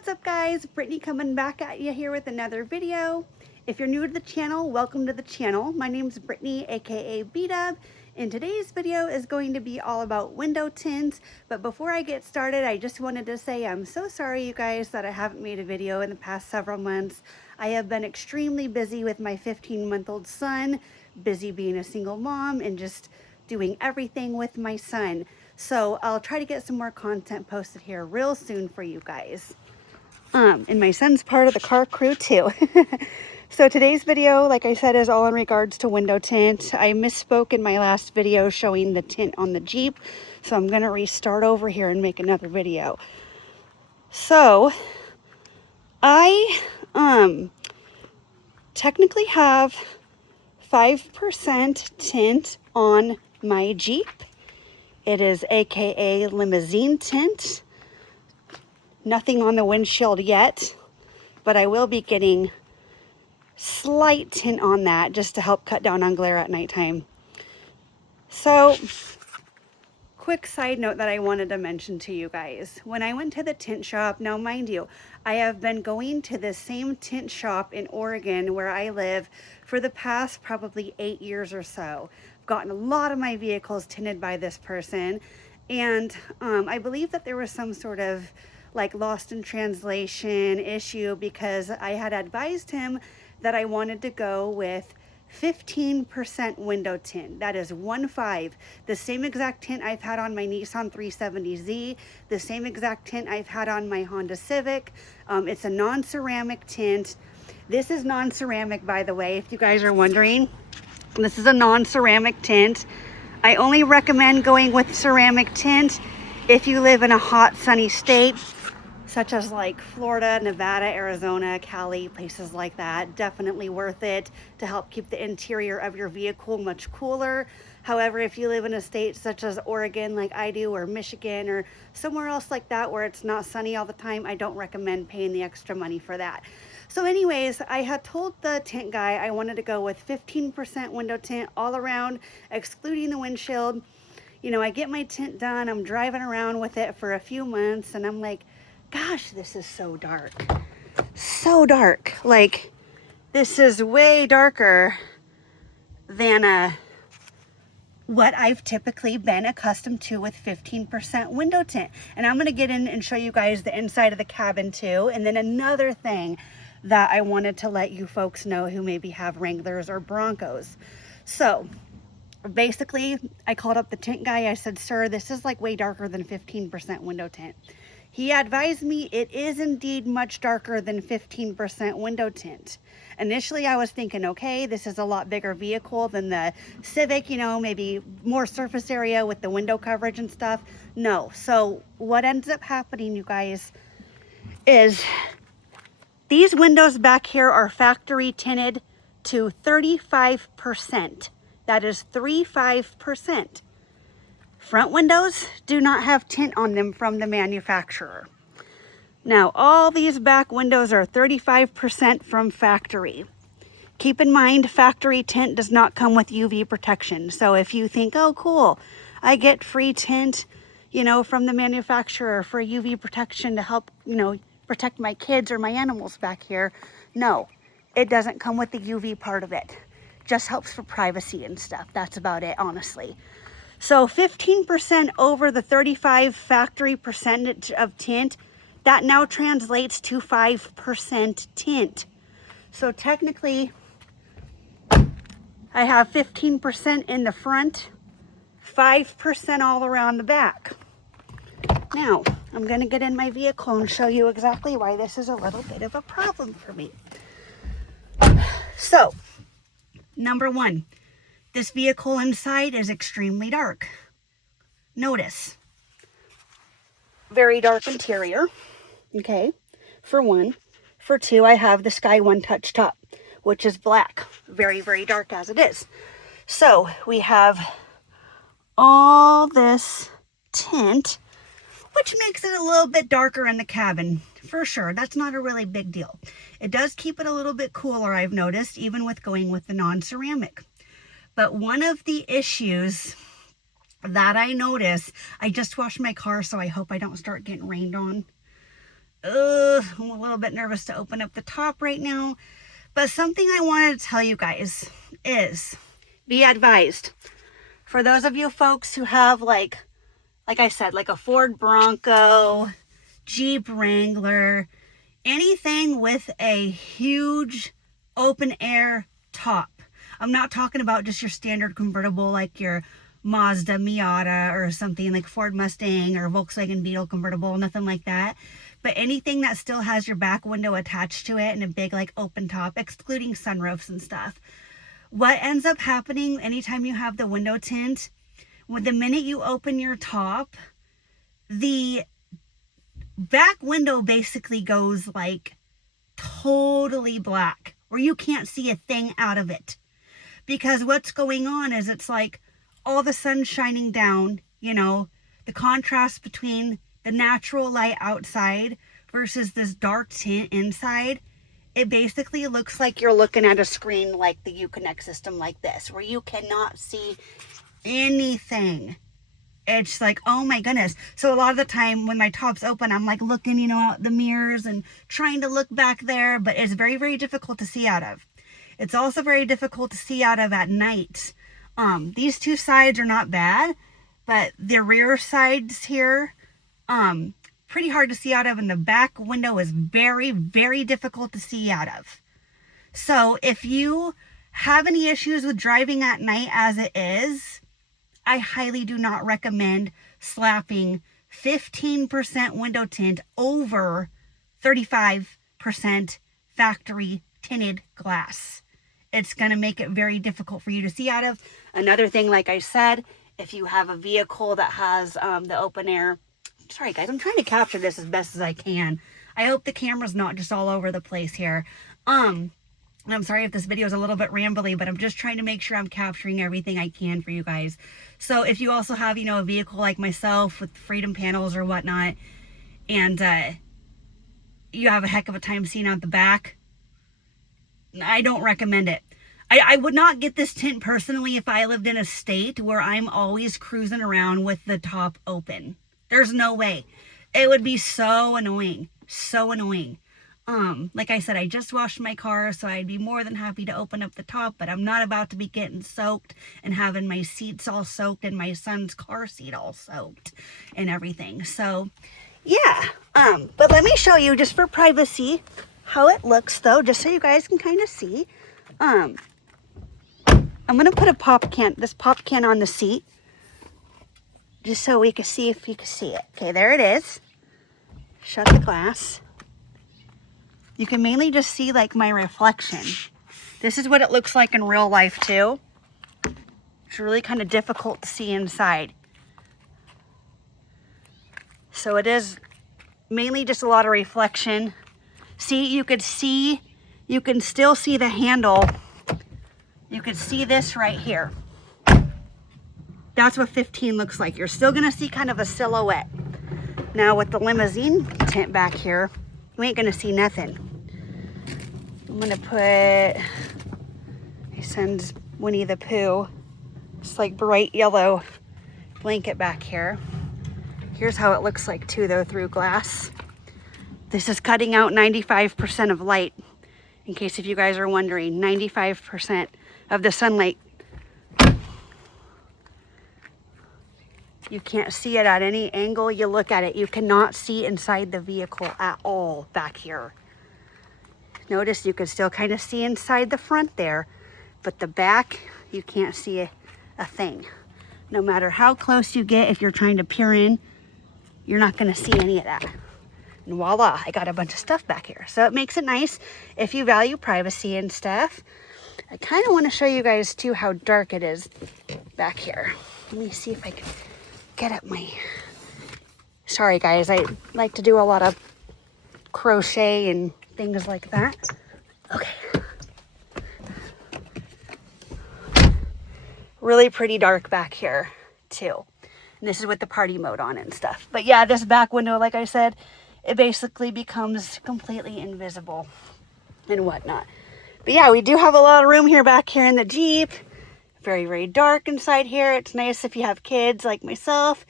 What's up guys? Brittany coming back at you here with another video. If you're new to the channel, welcome to the channel. My name's Brittany, aka B-Dub, and today's video is going to be all about window tints. But before I get started, I just wanted to say I'm so sorry you guys that I haven't made a video in the past several months. I have been extremely busy with my 15-month-old son, busy being a single mom and just doing everything with my son. So I'll try to get some more content posted here real soon for you guys. And my son's part of the car crew too. So today's video, like I said, is all in regards to window tint. I misspoke in my last video showing the tint on the Jeep, so I'm gonna restart over here and make another video. So I technically have 5% tint on my Jeep. It is aka limousine tint. Nothing on the windshield yet, but I will be getting slight tint on that just to help cut down on glare at nighttime. So, quick side note that I wanted to mention to you guys. When I went to the tint shop, now mind you, I have been going to the same tint shop in Oregon where I live for the past probably 8 years or so. I've gotten a lot of my vehicles tinted by this person, and I believe that there was some sort of like lost in translation issue because I had advised him that I wanted to go with 15% window tint. That is 1.5. The same exact tint I've had on my Nissan 370Z, the same exact tint I've had on my Honda Civic. It's a non-ceramic tint. This is non-ceramic, by the way, if you guys are wondering. This is a non-ceramic tint. I only recommend going with ceramic tint if you live in a hot, sunny state, such as like Florida, Nevada, Arizona, Cali, places like that. Definitely worth it to help keep the interior of your vehicle much cooler. However, if you live in a state such as Oregon like I do, or Michigan, or somewhere else like that where it's not sunny all the time, I don't recommend paying the extra money for that. So anyways, I had told the tint guy I wanted to go with 15% window tint all around, excluding the windshield. You know, I get my tint done, I'm driving around with it for a few months, and I'm like, gosh, this is so dark. So dark. Like, this is way darker than what I've typically been accustomed to with 15% window tint. And I'm going to get in and show you guys the inside of the cabin too. And then another thing that I wanted to let you folks know who maybe have Wranglers or Broncos. So basically, I called up the tint guy. I said, sir, this is like way darker than 15% window tint. He advised me it is indeed much darker than 15% window tint. Initially, I was thinking, okay, this is a lot bigger vehicle than the Civic, you know, maybe more surface area with the window coverage and stuff. No. So what ends up happening, you guys, is these windows back here are factory tinted to 35%. That is 35%. Front windows do not have tint on them from the manufacturer. Now, all these back windows are 35% from factory. Keep in mind, factory tint does not come with UV protection. So if you think, oh, cool, I get free tint, you know, from the manufacturer for UV protection to help, you know, protect my kids or my animals back here. No, it doesn't come with the UV part of it. Just helps for privacy and stuff. That's about it, honestly. So 15% over the 35 factory percentage of tint, that now translates to 5% tint. So technically, I have 15% in the front, 5% all around the back. Now, I'm gonna get in my vehicle and show you exactly why this is a little bit of a problem for me. So, number one, this vehicle inside is extremely dark. Notice, very dark interior, okay, for one. For two, I have the Sky One Touch top, which is black, very, very dark as it is. So we have all this tint, which makes it a little bit darker in the cabin, for sure. That's not a really big deal. It does keep it a little bit cooler, I've noticed, even with going with the non-ceramic. But one of the issues that I notice, I just washed my car, so I hope I don't start getting rained on. I'm a little bit nervous to open up the top right now. But something I wanted to tell you guys is, be advised. For those of you folks who have like I said, like a Ford Bronco, Jeep Wrangler, anything with a huge open air top. I'm not talking about just your standard convertible like your Mazda Miata or something like Ford Mustang or Volkswagen Beetle convertible, nothing like that. But anything that still has your back window attached to it and a big like open top, excluding sunroofs and stuff. What ends up happening anytime you have the window tint, when the minute you open your top, the back window basically goes like totally black, where you can't see a thing out of it. Because what's going on is it's like all the sun shining down, you know, the contrast between the natural light outside versus this dark tint inside. It basically looks like you're looking at a screen like the Uconnect system like this, where you cannot see anything. It's like, oh my goodness. So a lot of the time when my top's open, I'm like looking, you know, out the mirrors and trying to look back there, but it's very, very difficult to see out of. It's also very difficult to see out of at night. These two sides are not bad, but the rear sides here, pretty hard to see out of, and the back window is very, very difficult to see out of. So if you have any issues with driving at night as it is, I highly do not recommend slapping 15% window tint over 35% factory tinted glass. It's going to make it very difficult for you to see out of. Another thing, like I said, if you have a vehicle that has the open air, sorry guys, I'm trying to capture this as best as I can. I hope the camera's not just all over the place here. And I'm sorry if this video is a little bit rambly, but I'm just trying to make sure I'm capturing everything I can for you guys. So if you also have, you know, a vehicle like myself with Freedom panels or whatnot, and you have a heck of a time seeing out the back, I don't recommend it. I would not get this tint personally if I lived in a state where I'm always cruising around with the top open. There's no way. It would be so annoying. So annoying. Like I said, I just washed my car, so I'd be more than happy to open up the top, but I'm not about to be getting soaked and having my seats all soaked and my son's car seat all soaked and everything. So, yeah. But let me show you, just for privacy, how it looks though, just so you guys can kind of see. I'm going to put this pop can on the seat, just so we can see if you can see it. Okay, there it is. Shut the glass. You can mainly just see like my reflection. This is what it looks like in real life too. It's really kind of difficult to see inside. So it is mainly just a lot of reflection. See, you can still see the handle. You can see this right here. That's what 15 looks like. You're still gonna see kind of a silhouette. Now with the limousine tint back here, you ain't gonna see nothing. I'm gonna put my son's Winnie the Pooh, just like bright yellow blanket back here. Here's how it looks like too though through glass. This is cutting out 95% of light. In case if you guys are wondering, 95% of the sunlight. You can't see it at any angle you look at it. You cannot see inside the vehicle at all back here. Notice you can still kind of see inside the front there, but the back, you can't see a thing. No matter how close you get, if you're trying to peer in, you're not gonna see any of that. And voila, I got a bunch of stuff back here. So it makes it nice if you value privacy and stuff. I kind of want to show you guys too how dark it is back here. Let me see if I can get at my... Sorry guys, I like to do a lot of crochet and things like that. Okay. Really pretty dark back here too. And this is with the party mode on and stuff. But yeah, this back window, like I said, it basically becomes completely invisible and whatnot. But yeah, we do have a lot of room here back here in the Jeep. Very, very dark inside here. It's nice if you have kids like myself.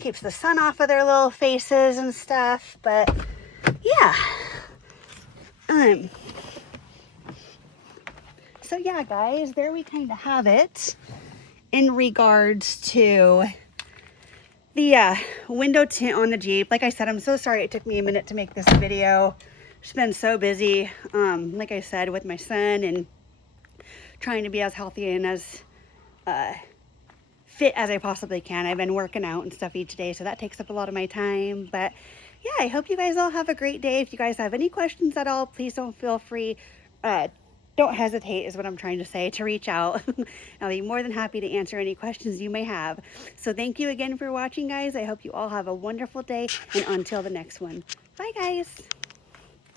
Keeps the sun off of their little faces and stuff. But yeah. So yeah, guys, there we kind of have it in regards to the window tint on the Jeep. Like I said, I'm so sorry it took me a minute to make this video. Just been so busy, like I said, with my son and trying to be as healthy and as fit as I possibly can. I've been working out and stuff each day, so that takes up a lot of my time. But yeah, I hope you guys all have a great day. If you guys have any questions at all, please don't feel free. Don't hesitate is what I'm trying to say, to reach out. I'll be more than happy to answer any questions you may have. So thank you again for watching, guys. I hope you all have a wonderful day, and until the next one. Bye, guys.